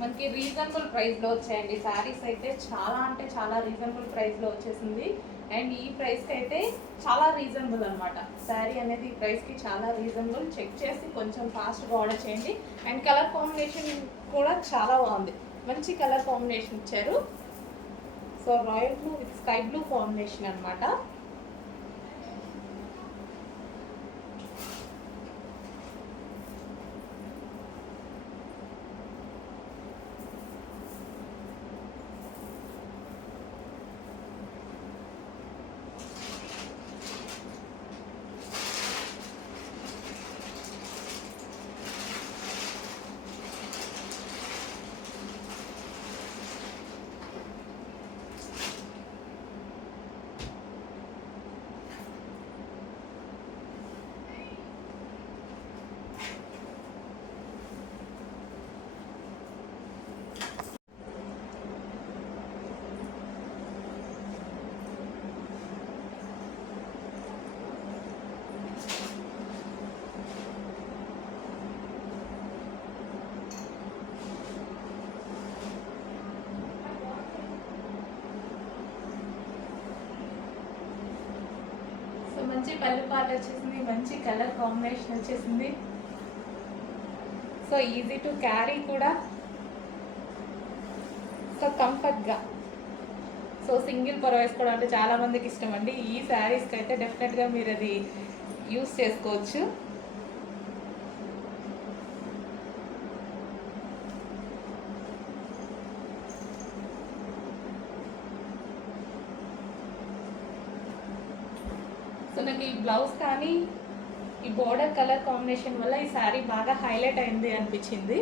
మనకి రీజనబుల్ ప్రైస్లో వచ్చాయండి శారీస్ అయితే. చాలా అంటే చాలా రీజనబుల్ ప్రైస్లో వచ్చేసింది. అండ్ ఈ ప్రైస్కి అయితే చాలా రీజనబుల్ అనమాట. శారీ అనేది ఈ ప్రైస్కి చాలా రీజనబుల్. చెక్ చేసి కొంచెం ఫాస్ట్గా ఆర్డర్ చేయండి. అండ్ కలర్ కాంబినేషన్ కూడా చాలా బాగుంది. మంచి కలర్ కాంబినేషన్ ఇచ్చారు. So royal blue with sky blue combination అనమాట. మంచి పళ్ళు పాలు వచ్చేసింది. మంచి కలర్ కాంబినేషన్ వచ్చేసింది. సో ఈజీ టు క్యారీ కూడా. సో కంఫర్ట్గా. సో సింగిల్ పొర వేసుకోవడం అంటే చాలా మందికి ఇష్టం అండి. ఈ శారీస్కి అయితే డెఫినెట్గా మీరు అది యూస్ చేసుకోవచ్చు. సో నాకు ఈ బ్లౌజ్ కానీ ఈ బోర్డర్ కలర్ కాంబినేషన్ వల్ల ఈ శారీ బాగా హైలైట్ అయింది అనిపించింది.